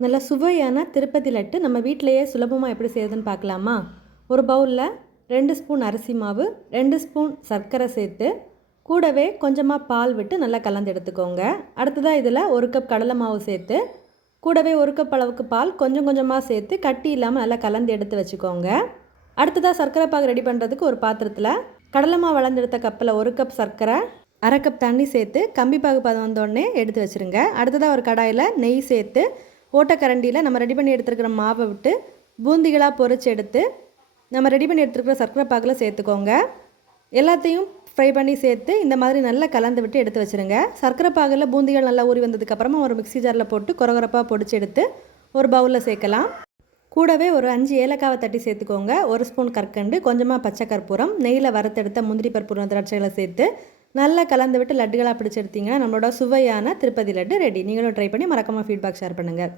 நல்ல சுவையான திருப்பதி லட்டு நம்ம வீட்டிலேயே சுலபமாக எப்படி செய்யுதுன்னு பார்க்கலாமா? ஒரு பவுலில் 2 ஸ்பூன் அரிசி மாவு, 2 ஸ்பூன் சர்க்கரை சேர்த்து கூடவே கொஞ்சமாக பால் விட்டு நல்லா கலந்து எடுத்துக்கோங்க. அடுத்ததாக இதில் 1 கப் கடலை மாவு சேர்த்து கூடவே 1 கப் அளவுக்கு பால் கொஞ்சம் கொஞ்சமாக சேர்த்து கட்டி இல்லாமல் நல்லா கலந்து எடுத்து வச்சுக்கோங்க. அடுத்ததாக சர்க்கரை பாகு ரெடி பண்ணுறதுக்கு ஒரு பாத்திரத்தில் கடலை மாவு வளர்ந்தெடுத்த கப்பில் 1 கப் சர்க்கரை, 1/2 கப் தண்ணி சேர்த்து கம்பி பாகு பதம் வந்தோடனே எடுத்து வச்சுருங்க. அடுத்ததாக ஒரு கடாயில் நெய் சேர்த்து ஓட்டக்கரண்டியில் நம்ம ரெடி பண்ணி எடுத்துருக்கிற மாவை விட்டு பூந்திகளாக பொரிச்சு எடுத்து நம்ம ரெடி பண்ணி எடுத்துருக்கிற சர்க்கரை பாகில் சேர்த்துக்கோங்க. எல்லாத்தையும் ஃப்ரை பண்ணி சேர்த்து இந்த மாதிரி நல்லா கலந்து விட்டு எடுத்து வச்சுருங்க. சர்க்கரை பாகில் பூந்திகள் நல்லா ஊறி வந்ததுக்கப்புறமா ஒரு மிக்ஸி ஜாரில் போட்டு கொரகொரப்பாக பொடிச்சு எடுத்து ஒரு பவுலில் சேர்க்கலாம். கூடவே ஒரு 5 ஏலக்காவை தட்டி சேர்த்துக்கோங்க. 1 ஸ்பூன் கற்கண்டு, கொஞ்சமாக பச்சை கற்பூரம், நெய்யில் வறுத்தெடுத்த முந்திரி பருப்பு திராட்சைகளை சேர்த்து நல்லா கலந்து விட்டு லட்டுகளாக பிடிச்சி எடுத்தீங்கன்னா நம்மளோட சுவையான திருப்பதி லட்டு ரெடி. நீங்களும் ட்ரை பண்ணி மறக்காமல் ஃபீட்பேக் ஷேர் பண்ணுங்கள்.